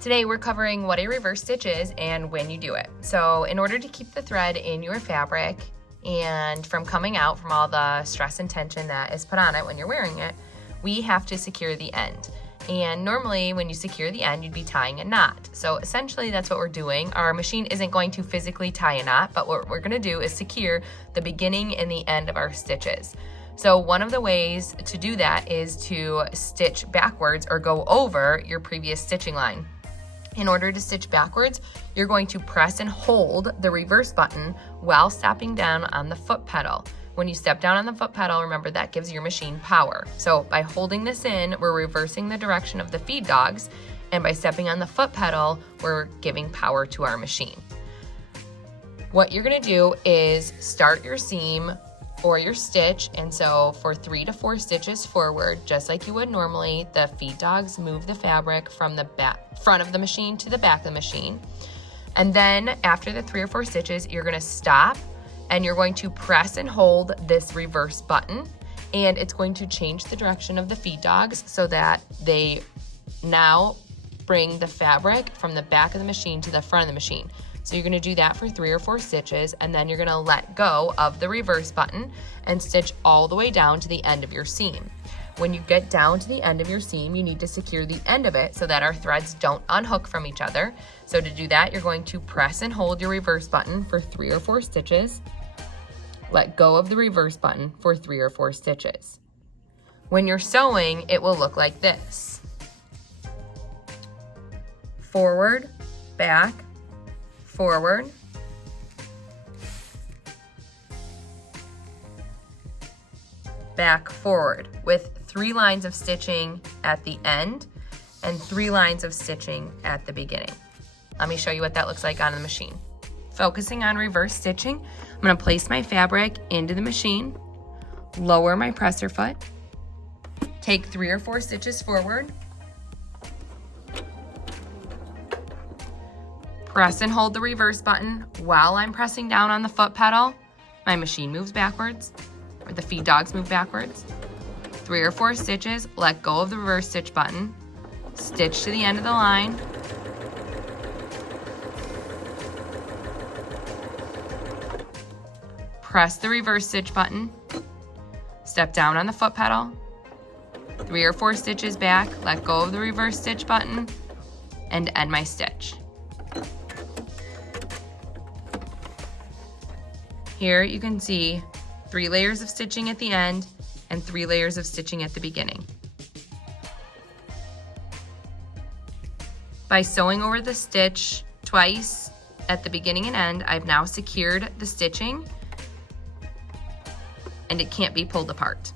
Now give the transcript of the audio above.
Today we're covering what a reverse stitch is and when you do it. So in order to keep the thread in your fabric and from coming out from all the stress and tension that is put on it when you're wearing it, we have to secure the end. And normally when you secure the end, you'd be tying a knot. So essentially that's what we're doing. Our machine isn't going to physically tie a knot, but what we're gonna do is secure the beginning and the end of our stitches. So one of the ways to do that is to stitch backwards or go over your previous stitching line. In order to stitch backwards, you're going to press and hold the reverse button while stepping down on the foot pedal. When you step down on the foot pedal, remember that gives your machine power. So by holding this in, we're reversing the direction of the feed dogs, and by stepping on the foot pedal, we're giving power to our machine. What you're gonna do is start your seam or your stitch, and so for 3 to 4 stitches forward, just like you would normally, the feed dogs move the fabric from the front of the machine to the back of the machine. And then after the 3 or 4 stitches, you're gonna stop and you're going to press and hold this reverse button, and it's going to change the direction of the feed dogs so that they now bring the fabric from the back of the machine to the front of the machine. So you're gonna do that for 3 or 4 stitches, and then you're gonna let go of the reverse button and stitch all the way down to the end of your seam. When you get down to the end of your seam, you need to secure the end of it so that our threads don't unhook from each other. So to do that, you're going to press and hold your reverse button for 3 or 4 stitches. Let go of the reverse button for 3 or 4 stitches. When you're sewing, it will look like this. Forward, back, forward, back, forward, with 3 lines of stitching at the end and 3 lines of stitching at the beginning. Let me show you what that looks like on the machine. Focusing on reverse stitching, I'm gonna place my fabric into the machine, lower my presser foot, take 3 or 4 stitches forward, press and hold the reverse button while I'm pressing down on the foot pedal. My machine moves backwards, or the feed dogs move backwards. 3 or 4 stitches, let go of the reverse stitch button, stitch to the end of the line, press the reverse stitch button, step down on the foot pedal, 3 or 4 stitches back, let go of the reverse stitch button, and end my stitch. Here you can see 3 layers of stitching at the end and 3 layers of stitching at the beginning. By sewing over the stitch twice at the beginning and end, I've now secured the stitching and it can't be pulled apart.